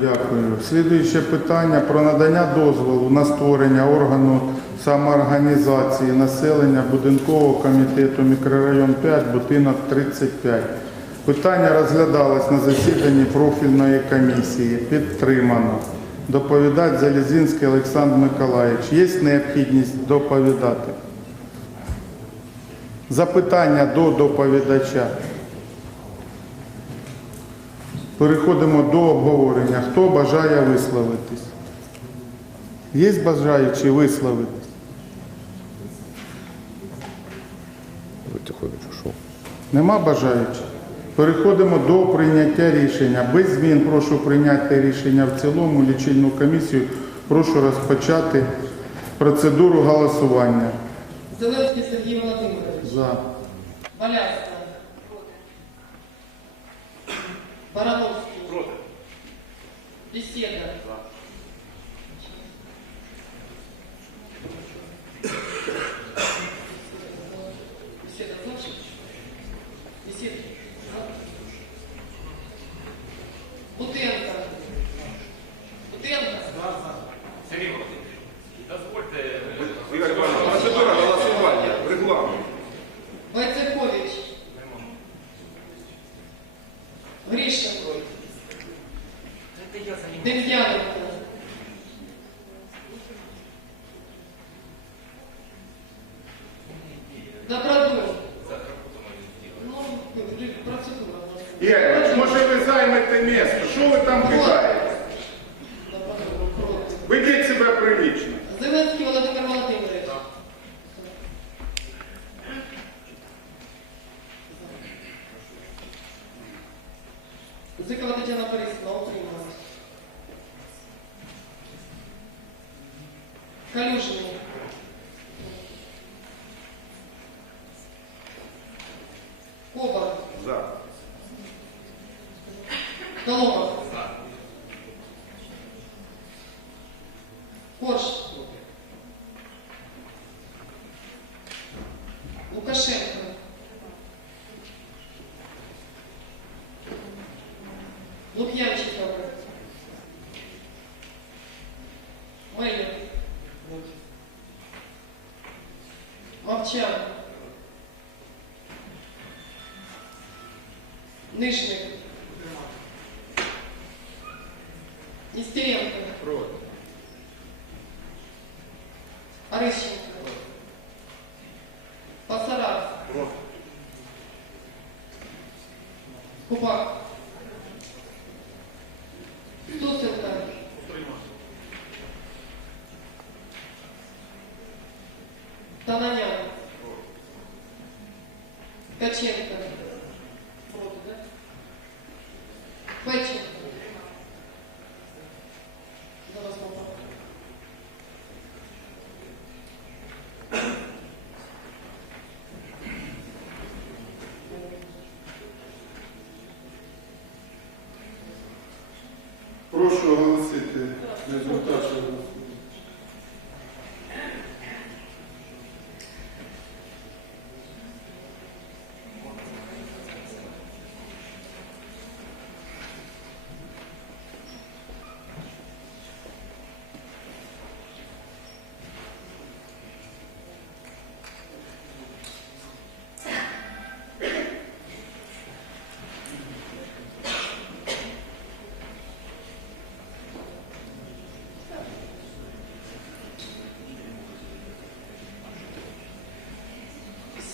дякую. Слідуюче питання про надання дозволу на створення органу самоорганізації населення будинкового комітету мікрорайон 5, будинок 35. Питання розглядалось на засіданні профільної комісії. Підтримано. Доповідач Залізинський Олександр Миколаївич. Є необхідність доповідати? Запитання до доповідача. Переходимо до обговорення. Хто бажає висловитись? Є бажаючі висловитись? Нема бажаючих? Переходимо до прийняття рішення. Без змін прошу прийняти рішення в цілому. Лічильну комісію прошу розпочати процедуру голосування. Зеленський Сергій Володимирович. За. Валяцька. Барановський. Проти. Бесіда. Бесіда за? Бесіда за? Бутенко. Бутенко. Сергій Володимирович, дозвольте. Ігор Іванович, процедура голосування, регламент. Войцехович. Гришин. Дем'яненко. Добродун. Ну, процедура. у нас. Ігор, може ви займете місце? Що ви там кидаєте? Коломов. Нестеренко. Проти. Орыщенко. Пасарав. Проти. Кубак. Стусенко. Тананян. Ткаченко. Проти, да? Печенко. Зараз попав. Прошу оголосити результат. голосування.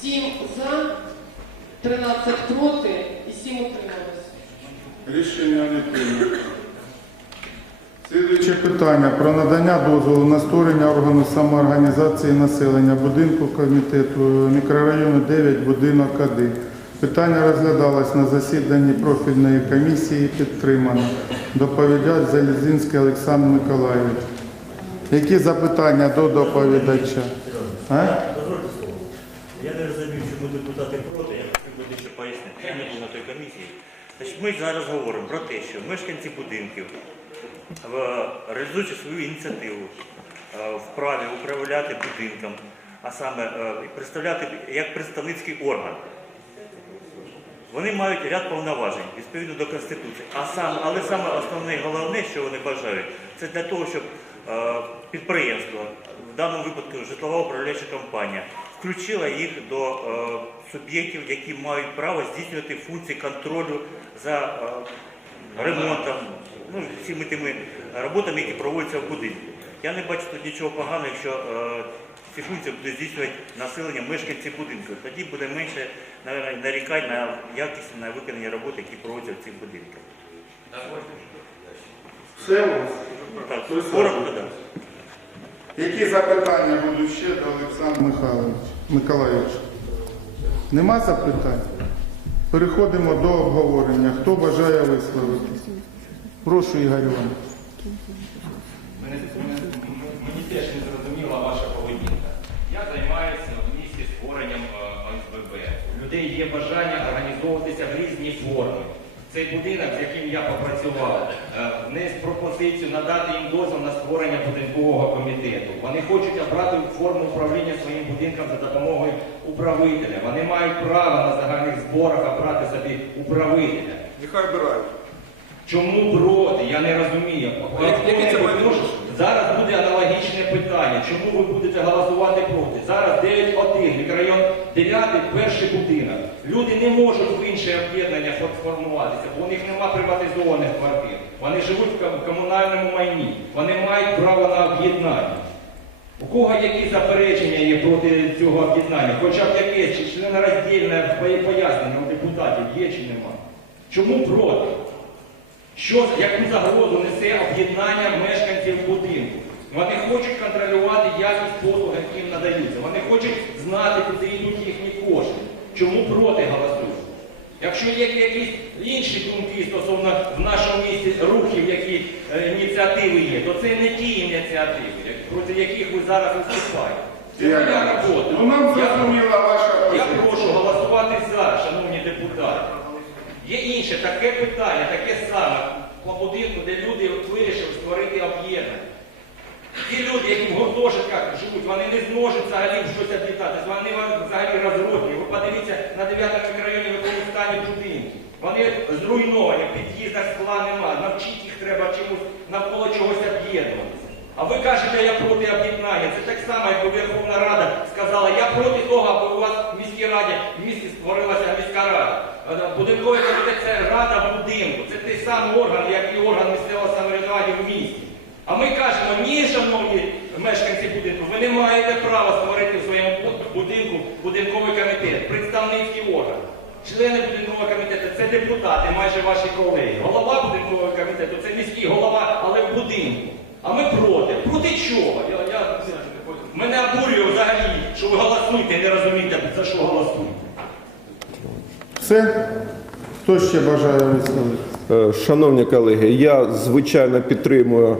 Сім за, 13 проти і 7 утрималось. Рішення не прийнято. Слідуюче питання про надання дозволу на створення органу самоорганізації населення будинку комітету мікрорайону 9, будинок 1. Питання розглядалось на засіданні профільної комісії підтримано. Доповідач Залізинський Олександр Миколаївич. Які запитання до доповідача? А? Дозвольте слово. Я не розумію, чому депутати проти, я хотів би дещо пояснити. Я не був на той комісії. Значить, ми зараз говоримо про те, що мешканці будинків, реалізуючи свою ініціативу, е, вправі управляти будинком, а саме е, представляти як представницький орган. Вони мають ряд повноважень відповідно до Конституції. А сам, але саме основне головне, що вони бажають, це для того, щоб е, підприємство, в даному випадку житлова управляюча компанія, включила їх до е, суб'єктів, які мають право здійснювати функції контролю за е, ремонтом, ну, всіми тими роботами, які проводяться в будинку. Я не бачу тут нічого поганого, якщо е, ці функції буде здійснювати населення мешканців будинку. Тоді буде менше нарікань на якість на виконання роботи, які проводяться в цих будинках. Все у вас? Так, коротко, так. Які запитання будуть ще до Олександра Михайловича Миколаївича? Нема запитань? Переходимо до обговорення. Хто бажає висловитися? Прошу, Ігор Іванович. Мені теж не зрозуміла ваша поведінка. Я займаюся в місті створенням е, ОСББ. У людей є бажання організовуватися в різні форми. Цей будинок, з яким я попрацював, е, вніс пропозицію надати їм дозвіл на створення будинкового комітету. Вони хочуть обрати форму управління своїм будинком за допомогою управителя. Вони мають право на загальних зборах обрати собі управителя. Нехай обирають. Чому проти? Я не розумію. А яке це Зараз буде аналогічне питання. Чому ви будете голосувати проти? Зараз 9-1, мікрорайон 9, перший будинок. Люди не можуть в інше об'єднання сформуватися, бо у них нема приватизованих квартир. Вони живуть в комунальному майні. Вони мають право на об'єднання. У кого які заперечення є проти цього об'єднання? Хоча б якесь чи членороздільне пояснення у депутатів є чи нема? Чому проти? Що, яку загрозу несе об'єднання мешканців будинку? Вони хочуть контролювати якість послуг, які їм надаються. Вони хочуть знати, куди йдуть їхні кошти. Чому проти голосують? Якщо є якісь інші думки стосовно в нашому місті рухів, які е, ініціативи є, то це не ті ініціативи, проти яких ви зараз виступаєте. Це моя робота. Ну нам зрозуміла ваша я позиція. прошу голосувати за, шановні депутати. Є інше таке питання, таке саме по будинку, де люди вирішили створити об'єднання. Ті люди, які в гуртожитках живуть, вони не зможуть взагалі щось об'єднатися, вони взагалі розродні. Ви подивіться на 9 мікрорайоні, в якому стані будинки. Вони зруйновані, в під'їздах скла немає, навчити їх треба чомусь навколо чогось об'єднуватися. А ви кажете, я проти об'єднання. Це так само, якби Верховна Рада сказала, я проти того, аби у вас в міській раді в місті створилася міська рада. Е, Будинковий комітет це рада будинку. Це той самий орган, як і орган місцевого самоврядування в місті. А ми кажемо, ні, шановні мешканці будинку, ви не маєте права створити в своєму будинку будинковий комітет, представницький орган. Члени будинкового комітету це депутати, майже ваші колеги. Голова будинкового комітету це міський голова, але в будинку. А ми проти. Проти чого? Я, я, мене обурює взагалі, що ви голосуєте і не розумієте, за що голосуєте. Все? Хто ще бажає висловитися? Е, Шановні колеги, я звичайно підтримую е,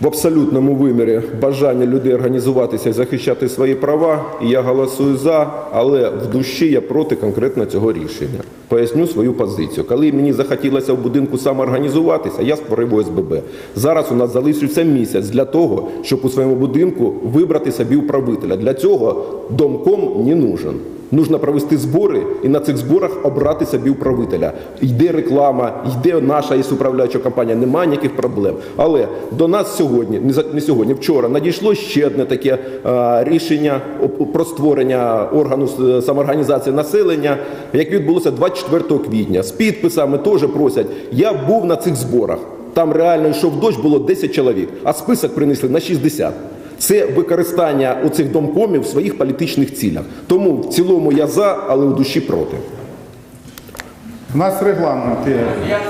в абсолютному вимірі бажання людей організуватися і захищати свої права. І я голосую за, але в душі я проти конкретно цього рішення. Поясню свою позицію. Коли мені захотілося в будинку самоорганізуватися, я створив ОСББ. Зараз у нас залишився місяць для того, щоб у своєму будинку вибрати собі управителя. Для цього домком не нужен. Нужно провести збори і на цих зборах обрати собі управителя. Йде реклама, йде наша із управляюча компанія, немає ніяких проблем. Але до нас сьогодні, не сьогодні, вчора надійшло ще одне таке е, рішення про створення органу самоорганізації населення, яке відбулося 24 квітня. З підписами теж просять. Я був на цих зборах. Там реально йшов дощ, було 10 чоловік, а список принесли на 60. Це використання оцих домкомів в своїх політичних цілях. Тому в цілому я за, але у душі проти. У нас регламент є. Я.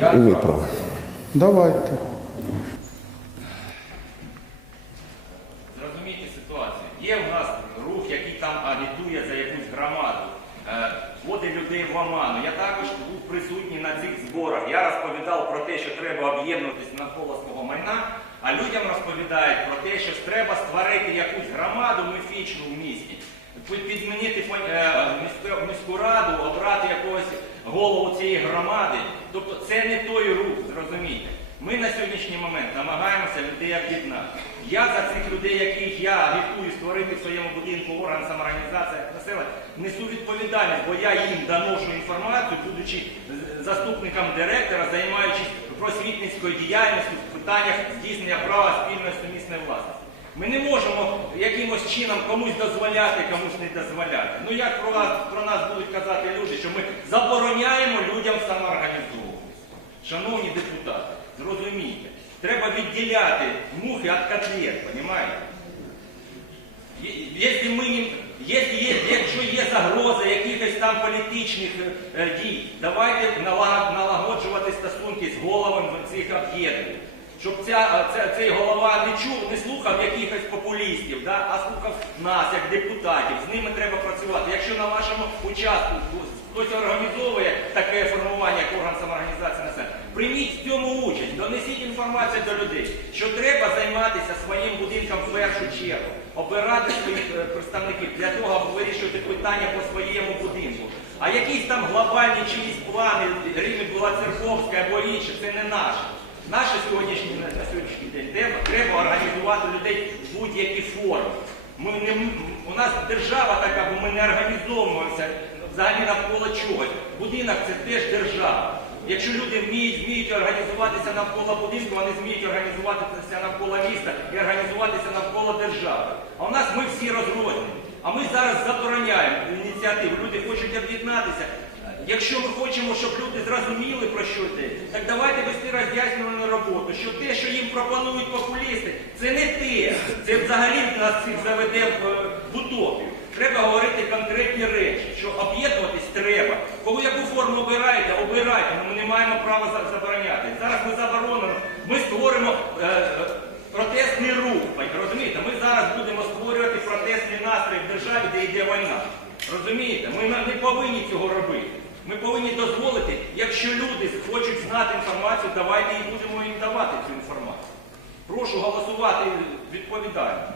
Я І ми право. Давайте. Зрозумійте ситуацію. Є в нас рух, який там агітує за якусь громаду, е, вводить людей в оману. Я також був присутній на цих зборах. Я розповідав про те, що треба об'єднуватись навколо свого майна, а людям розповідають про те, що треба створити якусь громаду міфічну в місті. Підмінити е, міську- раду, обрати якогось голову цієї громади. Тобто це не той рух, зрозумійте. Ми на сьогоднішній момент намагаємося людей об'єднати. Я за цих людей, яких я агітую створити в своєму будинку орган самоорганізація населення, несу відповідальність, бо я їм доношу інформацію, будучи заступником директора, займаючись просвітницькою діяльністю питаннях здійснення права спільної сумісної власності. Ми не можемо якимось чином комусь дозволяти, комусь не дозволяти. Ну як про нас, про нас будуть казати люди, що ми забороняємо людям самоорганізовуватися. Шановні депутати, зрозумійте, треба відділяти мухи від котлет, розумієте? Якщо, ми, якщо, є, загроза якихось там політичних е, дій, давайте налагоджувати стосунки з головами цих об'єднань. Щоб ця, е, ця- цей голова не чув, не слухав якихось популістів, да, а слухав нас, як депутатів. З ними треба працювати. Якщо на вашому участку хтось організовує таке формування, як орган самоорганізації населення, прийміть в цьому участь, донесіть інформацію до людей, що треба займатися своїм будинком в першу чергу, обирати своїх е, представників для того, аби вирішувати питання по своєму будинку. А якісь там глобальні чиїсь плани, рівень була Церковська або інше, це не наше. Наше сьогоднішнє на сьогоднішній день треба, треба організувати людей в будь-які форми. Ми не, у нас держава така, бо ми не організовуємося взагалі навколо чогось. Будинок це теж держава. Якщо люди вміють, вміють організуватися навколо будинку, вони зміють організуватися навколо міста і організуватися навколо держави. А у нас ми всі розрознені. А ми зараз забороняємо ініціативу. Люди хочуть об'єднатися. Якщо ми хочемо, щоб люди зрозуміли про що йде, так давайте що те, що їм пропонують популісти, це не те. Це взагалі нас заведе в, е, в утопію. Треба говорити конкретні речі, що об'єднуватись треба. Коли яку форму обираєте, обирайте, ми не маємо права забороняти. Зараз ми заборонено, ми створимо е, протестний рух. Розумієте, ми зараз будемо створювати протестний настрій в державі, де йде війна. Розумієте, ми не повинні цього робити. Ми повинні дозволити, якщо люди хочуть знати інформацію, давайте і будемо їм давати цю інформацію. Прошу голосувати відповідально.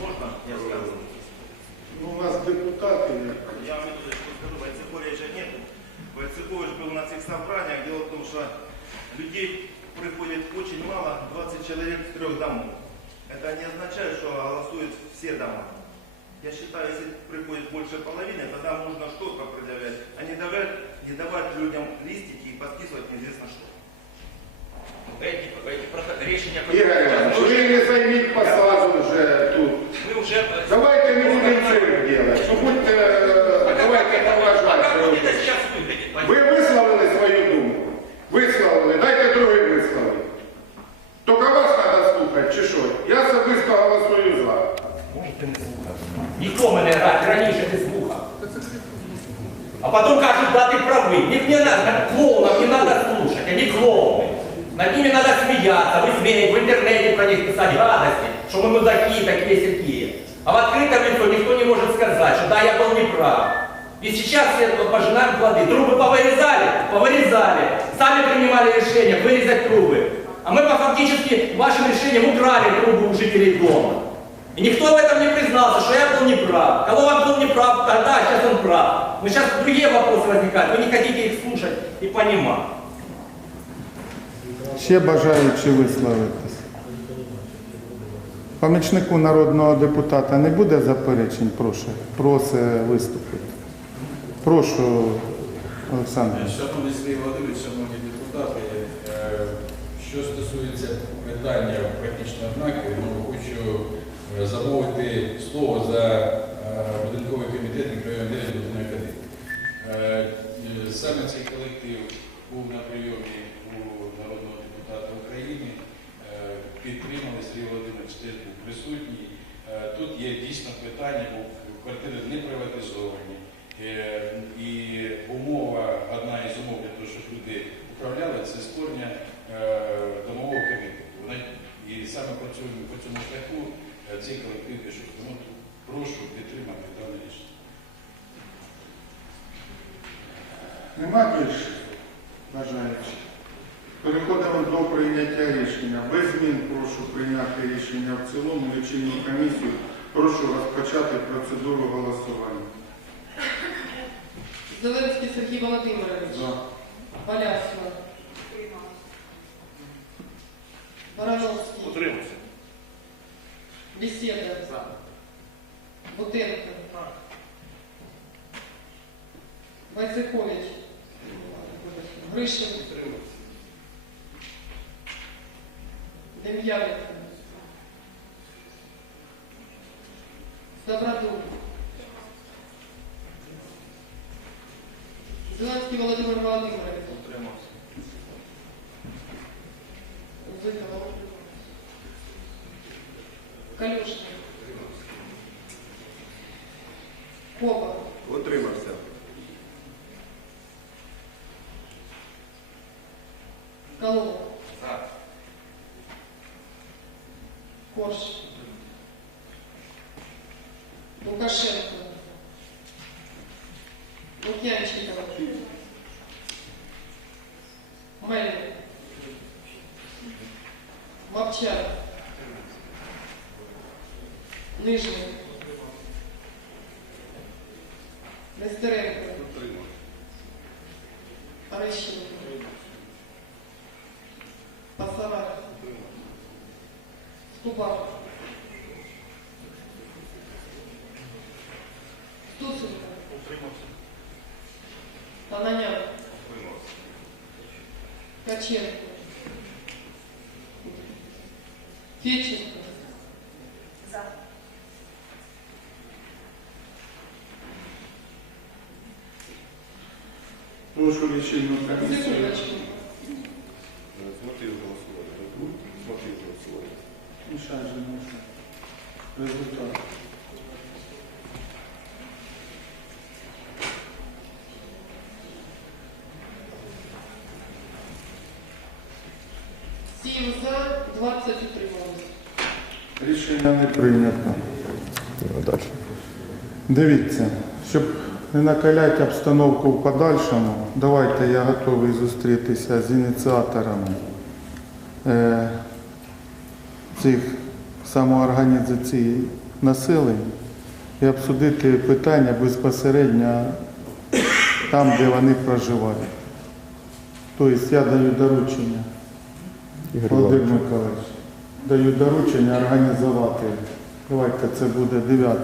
Можна? Я скажу. Ну, у вас депутати. Я вам минуточку скажу, Войцеховича нет. Войцехович был на этих собраниях. Дело в том, что людей приходит очень мало, 20 человек с трех домов. Это не означает, что голосуют все дома. Я считаю, если приходит больше половины, тогда нужно что-то предъявлять, а не давать, не давать людям листики и подписывать неизвестно что. Эти- эти просто рішення мудаки такие сякие. А в открытом лицо никто не может сказать, что да, я был неправ. И сейчас все пожинаем плоды. Трубы повырезали, повырезали. Сами принимали решение вырезать трубы. А мы по фактически вашим решением украли трубы у жителей дома. И никто в этом не признался, что я был неправ. Колован был неправ тогда, а сейчас он прав. Но сейчас другие вопросы возникают, вы не хотите их слушать и понимать. Ще бажаючи висловитись. Помічнику народного депутата не буде заперечень, прошу, просить виступити. Прошу, Олександр. Шановний Сергій Володимирович, шановні депутати, е, що стосується питання практичної ознаки, ну, хочу е, замовити слово за е, будинковий комітет мікрорайон 9 будинок 1. Е, е, Саме цей колектив був на прийомі у народного депутата України. Підтримали Сергій Володимирович теж був присутній. Е, Тут є дійсно питання, бо квартири не приватизовані. Е, І умова, одна із умов для того, щоб люди управляли, це створення е, домового комітету. І саме по цьому, по цьому шляху цей колектив пішов. Тому прошу підтримати дане рішення. Нема більше бажаючих. Переходимо до прийняття рішення. Без змін прошу прийняти рішення в цілому, лічильну комісію. Прошу розпочати процедуру голосування. Зеленський Сергій Володимирович. Полясна. Барановський. Утримався. Беседа. Бутенко. Войцехович. Гришин. Дем'яненко. Добродур. Зеленський Володимир Володимирович. Утримався. Зыкова. колюшки. Коба. Нижний. Прошу лічильну комісію. Секундочку. Смотри голосувати. Смотри голосувати. Мішай же, мішай. Результат. Сім за, 20 утрималось. Рішення не прийнято. Дивіться, щоб не накаляти обстановку в подальшому, давайте я готовий зустрітися з ініціаторами е, цих самоорганізацій населення і обсудити питання безпосередньо там, де вони проживають. Тобто я даю доручення. Володимир. Миколаївич, даю доручення організувати. Давайте це буде 9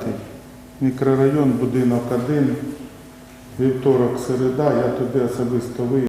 мікрорайон, будинок 1, вівторок, середа. Я туди особисто виїду.